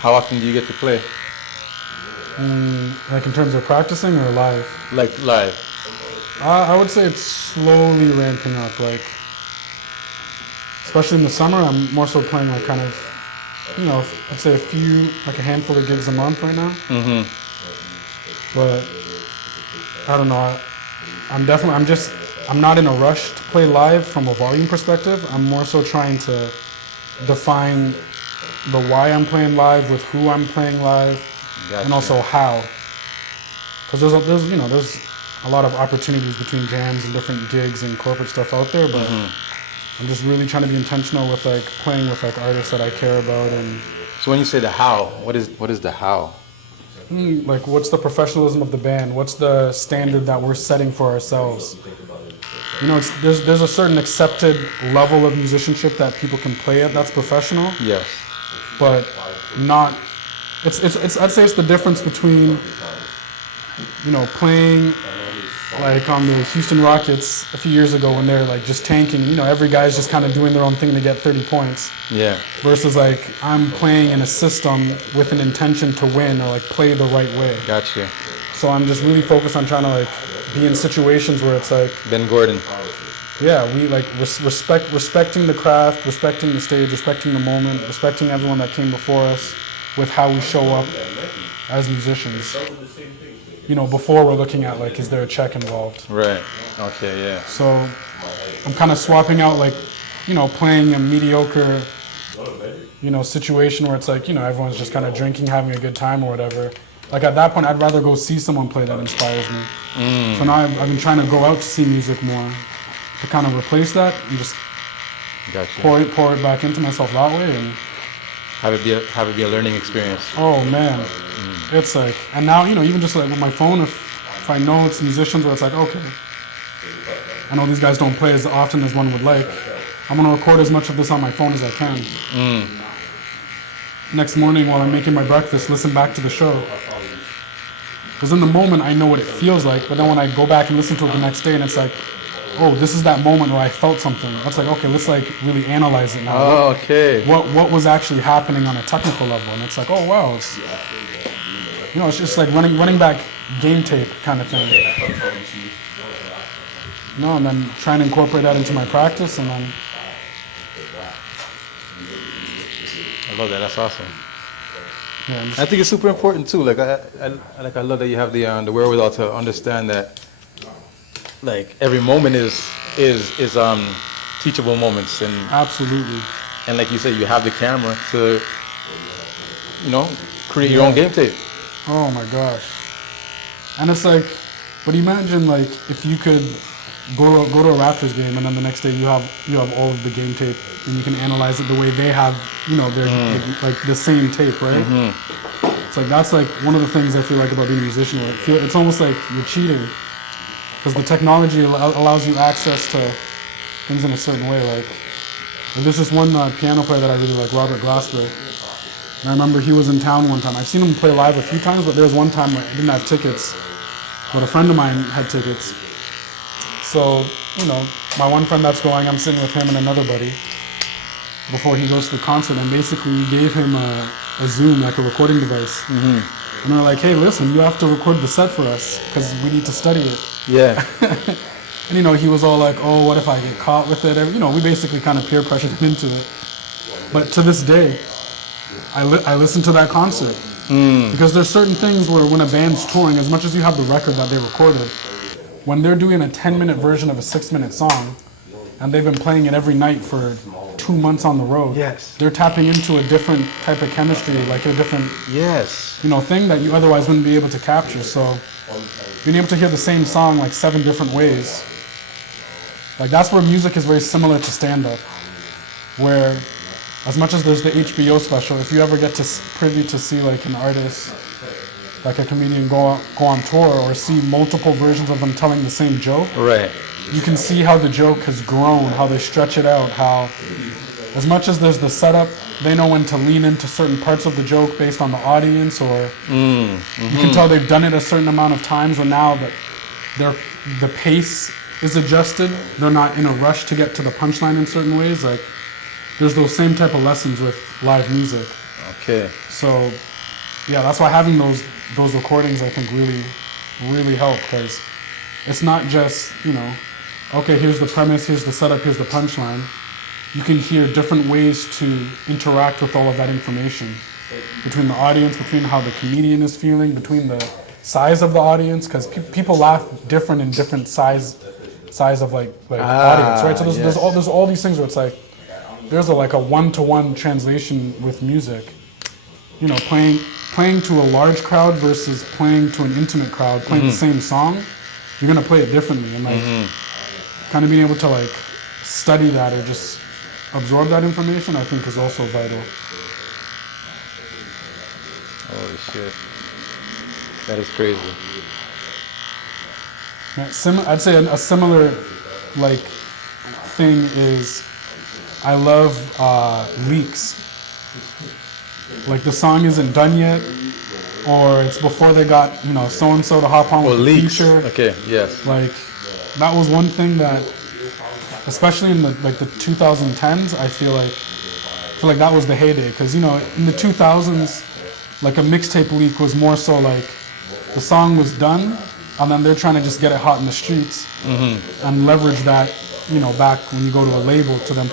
How often do you get to play? Like in terms of practicing or live? Like live? I would say it's slowly ramping up. Like, especially in the summer, I'm more so playing like kind of, I'd say like a handful of gigs a month right now. Mm-hmm. But I don't know. I'm not in a rush to play live from a volume perspective. I'm more so trying to define the why I'm playing live with who I'm playing live, Gotcha. and also how. Because there's a lot of opportunities between jams and different gigs and corporate stuff out there, but I'm just really trying to be intentional with like playing with like artists that I care about. And So when you say the how, what is the how? like, what's the professionalism of the band? What's the standard that we're setting for ourselves? There's a certain accepted level of musicianship that people can play at that's professional. Yes. But not. I'd say it's the difference between, playing like on the Houston Rockets a few years ago when they're like just tanking. Every guy's just kind of doing their own thing to get 30 points. Yeah. Versus like I'm playing in a system with an intention to win or like play the right way. Gotcha. So I'm just really focused on trying to like be in situations where it's like Ben Gordon. Yeah, we like respecting the craft, respecting the stage, respecting the moment, respecting everyone that came before us with how we show up as musicians. Before we're looking at like, is there a check involved? Right. Okay, yeah. So I'm kind of swapping out like, playing a mediocre, situation where it's like, everyone's just kind of drinking, having a good time or whatever. Like at that point, I'd rather go see someone play that inspires me. So now I've been trying to go out to see music more to kind of replace that and just Gotcha. pour it back into myself that way and have it be a learning experience. Oh man, it's like, and now even just like with my phone, if I know it's musicians where it's like, okay, I know these guys don't play as often as one would like, I'm gonna record as much of this on my phone as I can. Next morning while I'm making my breakfast, listen back to the show. Because in the moment I know what it feels like, but then when I go back and listen to it the next day and it's like, oh, this is that moment where I felt something. That's like, okay, let's like really analyze it now. Oh, okay. What was actually happening on a technical level? And it's like, oh wow, it's just like running back game tape kind of thing. And then trying to incorporate that into my practice, and then. I love that. That's awesome. Yeah, I think it's super important too. Like I love that you have the wherewithal to understand that. Like every moment is teachable moments, and absolutely. And like you said, you have the camera to, create your own game tape. Oh my gosh. And it's like, but imagine like if you could go to a Raptors game and then the next day you have all of the game tape and you can analyze it the way they have, their like the same tape, right? It's like that's like one of the things I feel like about being a musician. Where it's almost like you're cheating. Because the technology allows you access to things in a certain way. Like there's this one piano player that I really like, Robert Glasper. And I remember he was in town one time. I've seen him play live a few times, but there was one time where I didn't have tickets. But a friend of mine had tickets. So, my one friend that's going, I'm sitting with him and another buddy before he goes to the concert. And basically we gave him a Zoom, like a recording device. And they're like, hey, listen, you have to record the set for us because we need to study it. Yeah. And, he was all like, oh, what if I get caught with it? We basically kind of peer pressured him into it. But to this day, I listen to that concert. Because there's certain things where when a band's touring, as much as you have the record that they recorded, when they're doing a 10-minute version of a 6-minute song, and they've been playing it every night for 2 months on the road. Yes. They're tapping into a different type of chemistry, like a different, thing that you otherwise wouldn't be able to capture. So being able to hear the same song like 7 different ways, like that's where music is very similar to stand-up, where as much as there's the HBO special, if you ever get privy to see like an artist, like a comedian go on tour or see multiple versions of them telling the same joke, right? You can see how the joke has grown, how they stretch it out, how as much as there's the setup, they know when to lean into certain parts of the joke based on the audience, or you can tell they've done it a certain amount of times, or now that the pace is adjusted, they're not in a rush to get to the punchline in certain ways. Like there's those same type of lessons with live music. Okay. So, yeah, that's why having those recordings, I think, really help, because it's not just, okay, here's the premise, here's the setup, here's the punchline. You can hear different ways to interact with all of that information between the audience, between how the comedian is feeling, between the size of the audience, because people laugh different in different size of like audience, right? So there's all these things where it's like there's like a one-to-one translation with music. Playing to a large crowd versus playing to an intimate crowd, playing the same song, you're gonna play it differently, and like kind of being able to like study that or just absorb that information, I think, is also vital. Holy shit. That is crazy. Yeah, I'd say a similar like thing is I love leaks. Like the song isn't done yet, or it's before they got so and so to hop on with the leaks. feature. Okay. Yes. Like that was one thing that, especially in the 2010s, I feel like that was the heyday, because in the 2000s, like a mixtape leak was more so like the song was done and then they're trying to just get it hot in the streets and leverage that back when you go to a label to then